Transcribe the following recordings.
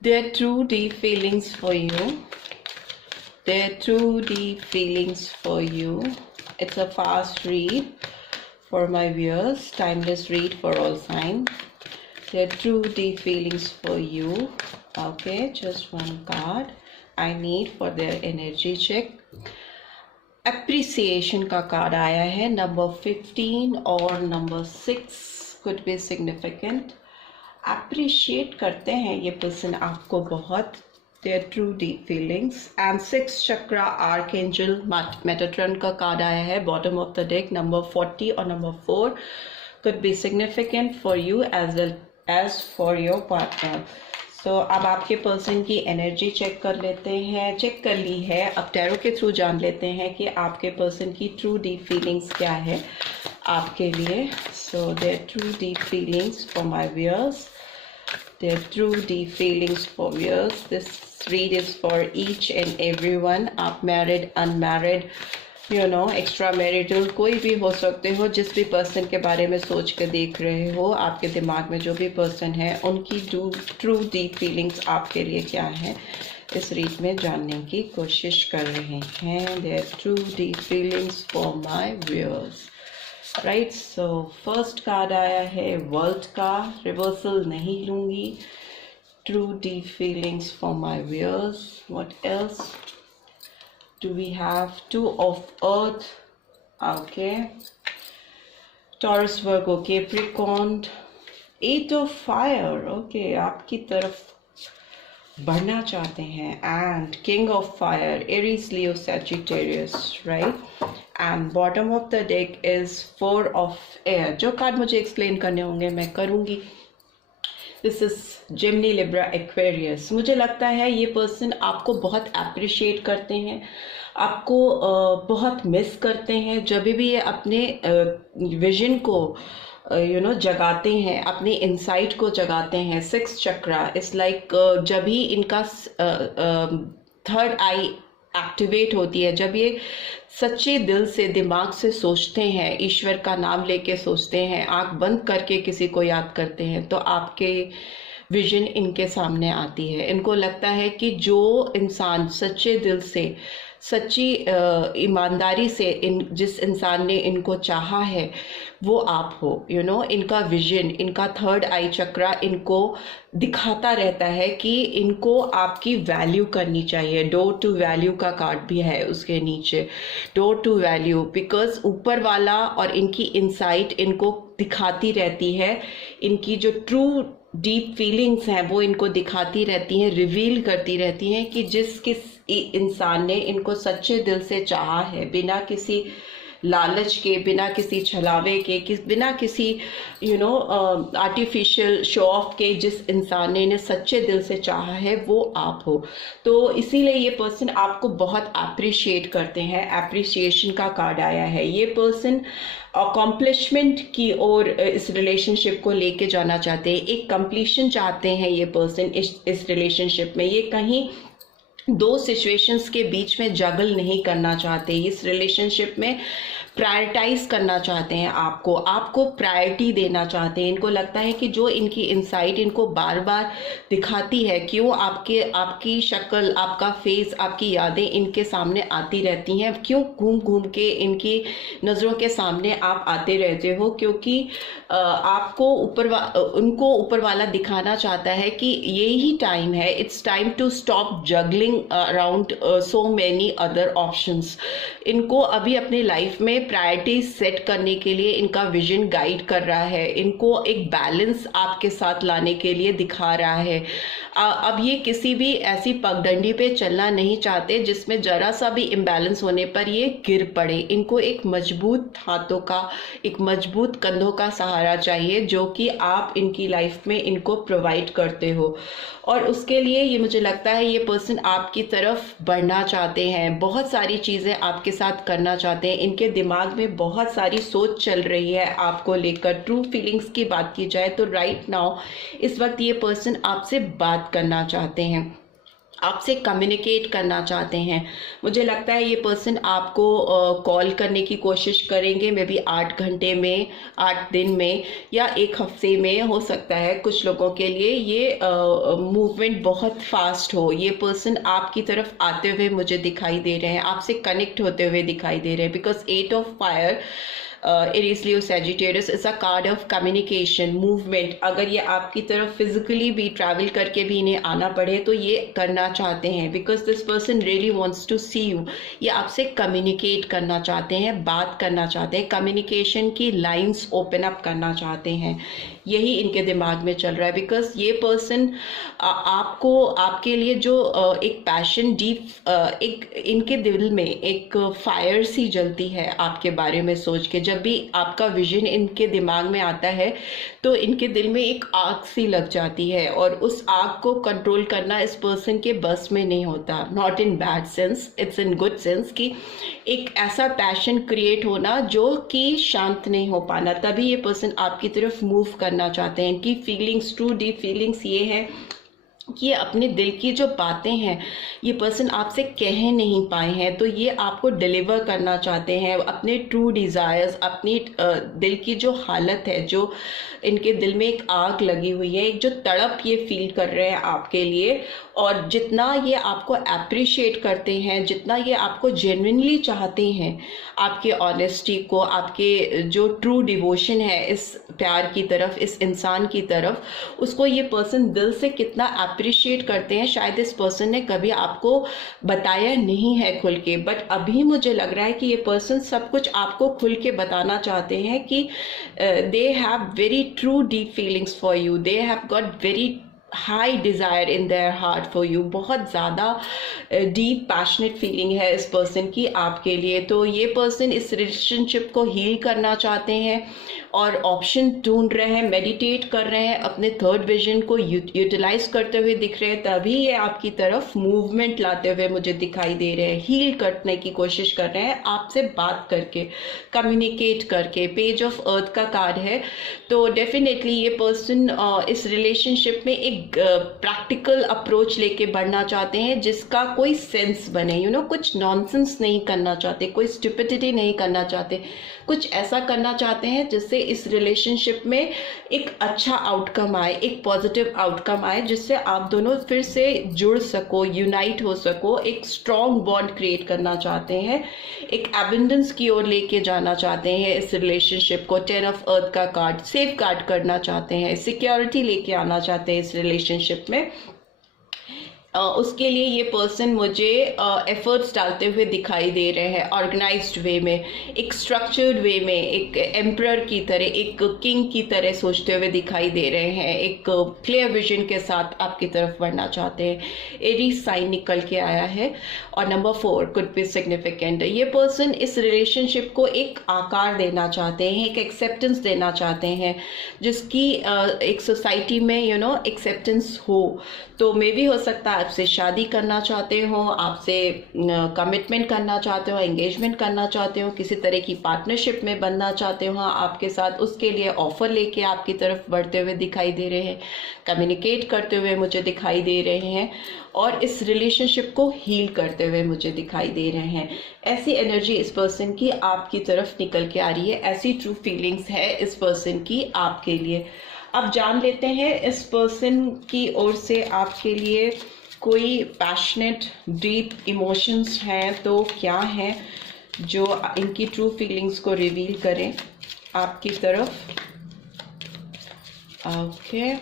Their true deep feelings for you. Their true deep feelings for you. It's a fast read for my viewers. Timeless read for all signs. Their true deep feelings for you. Okay, just one card I need for their energy check. Appreciation का card आया है. Number 15 और number 6 could be significant. Appreciate करते हैं ये person आपको बहुत. Their true deep feelings. And 6 chakra archangel Metatron का कार्ड आया है bottom of the deck. Number 40 और number 4 could be significant for you as well as for your partner. So अब आपके पर्सन की एनर्जी चेक कर लेते हैं. चेक कर ली है, अब टैरो के थ्रू जान लेते हैं कि आपके पर्सन की ट्रू डीप फीलिंग्स क्या है आपके लिए. So their true deep feelings for my viewers. Their true deep feelings for viewers. This read is for each and everyone. आप married, unmarried, extra marital, कोई भी हो सकते हो. जिस भी पर्सन के बारे में सोच के देख रहे हो, आपके दिमाग में जो भी पर्सन है उनकी ट्रू डीप फीलिंग्स आपके लिए क्या है इस रीड में जानने की कोशिश कर रहे हैं. Their true deep feelings for my viewers. Right. So first card आया है वर्ल्ड का. रिवर्सल नहीं लूंगी. True deep feelings for my viewers. What else do we have? 2 of earth. Okay. Taurus, Virgo, Capricorn. 8 of fire. Okay, आपकी तरफ बढ़ना चाहते हैं. And king of fire, Aries, Leo, Sagittarius. Right. And bottom of the deck is 4 of air. जो card मुझे explain करने होंगे मैं करूँगी. This is Jimny, Libra, Aquarius. मुझे लगता है ये पर्सन आपको बहुत अप्रिशिएट करते हैं, आपको बहुत मिस करते हैं. जब भी ये अपने विजन को जगाते हैं, अपने इंसाइट को जगाते हैं. 6 चक्रा इस लाइक जब भी इनका थर्ड आई एक्टिवेट होती है, जब ये सच्चे दिल से दिमाग से सोचते हैं, ईश्वर का नाम लेके सोचते हैं, आंख बंद करके किसी को याद करते हैं, तो आपके विजन इनके सामने आती है. इनको लगता है कि जो इंसान सच्चे दिल से, सच्ची ईमानदारी से जिस इंसान ने इनको चाहा है वो आप हो. इनका विजन, इनका थर्ड आई चक्रा इनको दिखाता रहता है कि इनको आपकी वैल्यू करनी चाहिए. डोर टू वैल्यू का कार्ड भी है उसके नीचे. डोर टू वैल्यू, बिकॉज ऊपर वाला और इनकी इंसाइट इनको दिखाती रहती है. इनकी जो ट्रू डीप फीलिंग्स हैं वो इनको दिखाती रहती हैं, रिवील करती रहती हैं कि किस इंसान ने इनको सच्चे दिल से चाहा है, बिना किसी लालच के, बिना किसी छलावे के, बिना किसी आर्टिफिशियल शो ऑफ के. जिस इंसान ने इन्हें सच्चे दिल से चाहा है वो आप हो. तो इसीलिए ये पर्सन आपको बहुत अप्रिशिएट करते हैं. अप्रिसिएशन का कार्ड आया है. ये पर्सन अकॉम्प्लिशमेंट की ओर इस रिलेशनशिप को लेके जाना चाहते हैं. एक कंप्लीशन चाहते हैं ये पर्सन इस रिलेशनशिप में. ये कहीं 2 सिचुएशंस के बीच में जगल नहीं करना चाहते. इस रिलेशनशिप में प्रायोरिटाइज करना चाहते हैं. आपको प्रायोरिटी देना चाहते हैं. इनको लगता है कि जो इनकी इंसाइट इनको बार बार दिखाती है, क्यों आपकी शक्ल, आपका फेस, आपकी यादें इनके सामने आती रहती हैं, क्यों घूम घूम के इनकी नज़रों के सामने आप आते रहते हो, क्योंकि उनको ऊपर वाला दिखाना चाहता है कि यही टाइम है. It's time to stop juggling around so many other options. इनको अभी अपनी लाइफ में प्रायोरिटी सेट करने के लिए इनका विजन गाइड कर रहा है. इनको एक बैलेंस आपके साथ लाने के लिए दिखा रहा है. अब ये किसी भी ऐसी पगडंडी पे चलना नहीं चाहते जिसमें जरा सा भी इम्बैलेंस होने पर ये गिर पड़े. इनको एक मजबूत हाथों का, एक मजबूत कंधों का सहारा चाहिए, जो कि आप इनकी लाइफ में इनको प्रोवाइड करते हो. और उसके लिए ये मुझे लगता है ये पर्सन आपकी तरफ बढ़ना चाहते हैं, बहुत सारी चीज़ें आपके साथ करना चाहते हैं. इनके दिमाग में बहुत सारी सोच चल रही है आपको लेकर. ट्रू फीलिंग्स की बात की जाए तो राइट नाउ इस वक्त ये पर्सन आपसे बात करना चाहते हैं. आपसे कम्युनिकेट करना चाहते हैं। मुझे लगता है ये पर्सन आपको कॉल करने की कोशिश करेंगे, मे बी 8 घंटे में, 8 दिन में या 1 हफ्ते में हो सकता है। कुछ लोगों के लिए ये मूवमेंट बहुत फास्ट हो। ये पर्सन आपकी तरफ आते हुए मुझे दिखाई दे रहे हैं, आपसे कनेक्ट होते हुए दिखाई दे रहे हैं, because 8 of fire Aries Leo Sagittarius is a card of communication, movement. अगर ये आपकी तरफ फिजिकली भी ट्रैवल करके भी इन्हें आना पड़े तो ये करना चाहते हैं, because this person really wants to see you. ये आपसे कम्युनिकेट करना चाहते हैं, बात करना चाहते हैं, कम्युनिकेशन की लाइंस ओपन अप करना चाहते हैं। यही इनके दिमाग में चल रहा है, बिकॉज ये पर्सन आपको, आपके लिए जो एक पैशन डीप, एक इनके दिल में एक फायर सी जलती है आपके बारे में सोच के। जब भी आपका विजन इनके दिमाग में आता है तो इनके दिल में एक आग सी लग जाती है, और उस आग को कंट्रोल करना इस पर्सन के बस में नहीं होता। Not in bad sense, it's in good sense, कि एक ऐसा पैशन क्रिएट होना जो कि शांत नहीं हो पाना, तभी ये पर्सन आपकी तरफ मूव करना चाहते हैं। इनकी फीलिंग्स, ट्रू डीप फीलिंग्स ये है कि ये अपने दिल की जो बातें हैं ये पर्सन आपसे कह नहीं पाए हैं, तो ये आपको डिलीवर करना चाहते हैं अपने ट्रू डिज़ायर्स, अपनी दिल की जो हालत है, जो इनके दिल में एक आग लगी हुई है, एक जो तड़प ये फील कर रहे हैं आपके लिए। और जितना ये आपको अप्रिशिएट करते हैं, जितना ये आपको जेन्युइनली चाहते हैं, आपके ऑनेस्टी को, आपके जो ट्रू डिवोशन है इस प्यार की तरफ, इस इंसान की तरफ, उसको ये पर्सन दिल से कितना अप्रिशिएट करते हैं, शायद इस पर्सन ने कभी आपको बताया नहीं है खुल के। बट अभी मुझे लग रहा है कि ये पर्सन सब कुछ आपको खुल के बताना चाहते हैं कि they have very true deep feelings for you, they have got very high desire in their heart for you. बहुत ज़्यादा डीप पैशनेट फीलिंग है इस पर्सन की आपके लिए। तो ये पर्सन इस रिलेशनशिप को हील करना चाहते हैं और ऑप्शन ढूंढ रहे हैं, मेडिटेट कर रहे हैं, अपने थर्ड विजन को यूटिलाइज करते हुए दिख रहे हैं, तभी ये आपकी तरफ मूवमेंट लाते हुए मुझे दिखाई दे रहे हैं। हील करने की कोशिश कर रहे हैं आपसे बात करके, कम्युनिकेट करके। पेज ऑफ अर्थ का कार्ड है, तो डेफिनेटली ये पर्सन इस रिलेशनशिप में एक प्रैक्टिकल अप्रोच लेके बढ़ना चाहते हैं जिसका कोई सेंस बने। कुछ नॉनसेंस नहीं करना चाहते, कोई स्टुपिडिटी नहीं करना चाहते, कुछ ऐसा करना चाहते हैं जिससे इस रिलेशनशिप में एक अच्छा आउटकम आए, एक पॉजिटिव आउटकम आए, जिससे आप दोनों फिर से जुड़ सको, यूनाइट हो सको, एक स्ट्रॉन्ग बॉन्ड क्रिएट करना चाहते हैं, एक एबंडेंस की ओर लेके जाना चाहते हैं इस रिलेशनशिप को। 10 ऑफ अर्थ का कार्ड सेफ गार्ड करना चाहते हैं, सिक्योरिटी लेके आना चाहते हैं इस रिलेशनशिप में। उसके लिए ये पर्सन मुझे एफर्ट्स डालते हुए दिखाई दे रहे हैं, ऑर्गेनाइज्ड वे में, एक स्ट्रक्चर्ड वे में, एक एम्परर की तरह, एक किंग की तरह सोचते हुए दिखाई दे रहे हैं, एक क्लियर विजन के साथ आपकी तरफ बढ़ना चाहते हैं। एरीज साइन निकल के आया है, और नंबर 4 कुड बी सिग्निफिकेंट। ये पर्सन इस रिलेशनशिप को एक आकार देना चाहते हैं, एक एक्सेप्टेंस देना चाहते हैं, जिसकी एक सोसाइटी में एक्सेप्टेंस हो। तो मे भी हो सकता है आपसे शादी करना चाहते हो, आपसे कमिटमेंट करना चाहते हो, एंगेजमेंट करना चाहते हो, किसी तरह की पार्टनरशिप में बनना चाहते हो आपके साथ, उसके लिए ऑफर लेके आपकी तरफ बढ़ते हुए दिखाई दे रहे हैं, कम्युनिकेट करते हुए मुझे दिखाई दे रहे हैं, और इस रिलेशनशिप को हील करते हुए मुझे दिखाई दे रहे हैं। ऐसी एनर्जी इस पर्सन की आपकी तरफ निकल के आ रही है, ऐसी ट्रू फीलिंग्स है इस पर्सन की आपके लिए। अब जान लेते हैं इस पर्सन की ओर से आपके लिए कोई पैशनेट डीप इमोशंस हैं तो क्या हैं जो इनकी ट्रू फीलिंग्स को रिवील करें आपकी तरफ। Okay,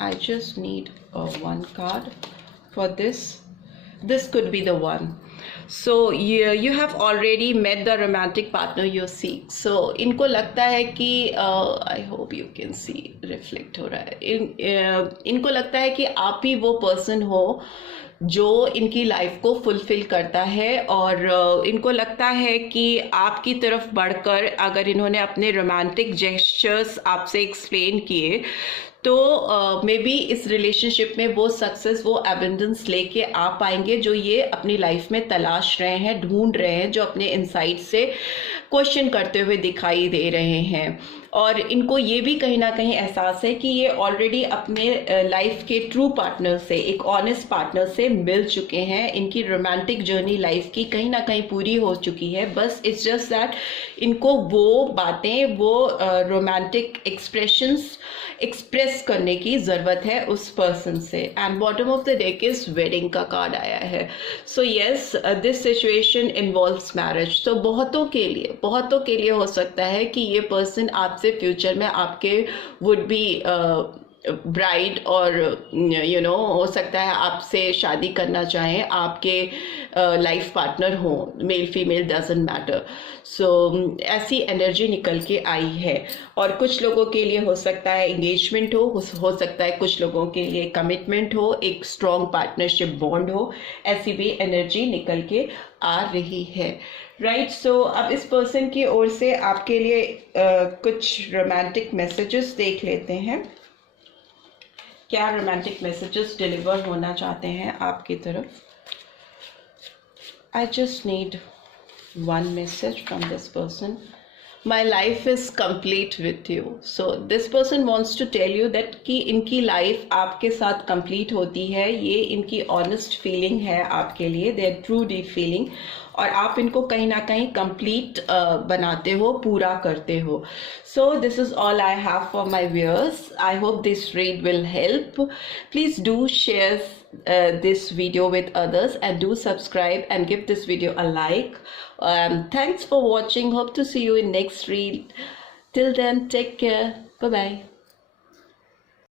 I just need one card for this. This could be the one. So you have already met the romantic partner you seek. So इनको लगता है कि I hope you can see reflect हो रहा है, इनको लगता है कि आप ही वो पर्सन हो जो इनकी लाइफ को फुलफिल करता है, और इनको लगता है कि आपकी तरफ बढ़कर अगर इन्होंने अपने रोमांटिक जेस्चर्स आपसे एक्सप्लेन किए तो मे बी इस रिलेशनशिप में वो सक्सेस, वो एबंडेंस लेके आ पाएंगे जो ये अपनी लाइफ में तलाश रहे हैं, ढूंढ रहे हैं, जो अपने इनसाइट से क्वेश्चन करते हुए दिखाई दे रहे हैं। और इनको ये भी कहीं ना कहीं एहसास है कि ये ऑलरेडी अपने लाइफ के ट्रू पार्टनर से, एक ऑनेस्ट पार्टनर से मिल चुके हैं। इनकी रोमांटिक जर्नी लाइफ की कहीं ना कहीं पूरी हो चुकी है। बस इट्स जस्ट दैट इनको वो बातें, वो रोमांटिक एक्सप्रेशंस एक्सप्रेस करने की ज़रूरत है उस पर्सन से। And bottom of the deck is wedding का कार्ड आया है। So yes, this situation involves marriage. तो बहुतों के लिए हो सकता है कि ये पर्सन आपसे फ्यूचर में आपके वुड बी ब्राइड और हो सकता है आपसे शादी करना चाहें, आपके लाइफ पार्टनर हो, मेल फीमेल डजंट मैटर। सो ऐसी एनर्जी निकल के आई है। और कुछ लोगों के लिए हो सकता है एंगेजमेंट हो सकता है कुछ लोगों के लिए कमिटमेंट हो, एक स्ट्रॉन्ग पार्टनरशिप बॉन्ड हो, ऐसी भी एनर्जी निकल के आ रही है। राइट, सो अब इस पर्सन की ओर से आपके लिए कुछ रोमांटिक मैसेजेस देख लेते हैं। क्या रोमांटिक मैसेजेस डिलीवर होना चाहते हैं आपकी तरफ? I just need one message from this person. My life is complete with you. So this person wants to tell you that कि इनकी लाइफ आपके साथ कंप्लीट होती है। ये इनकी ऑनेस्ट फीलिंग है आपके लिए, देयर ट्रू डीप फीलिंग, और आप इनको कहीं ना कहीं कंप्लीट बनाते हो, पूरा करते हो। So this is all I have for my viewers. I hope this read will help. Please do share this video with others and do subscribe and give this video a like. Thanks for watching. Hope to see you in next read. Till then, take care. Bye bye.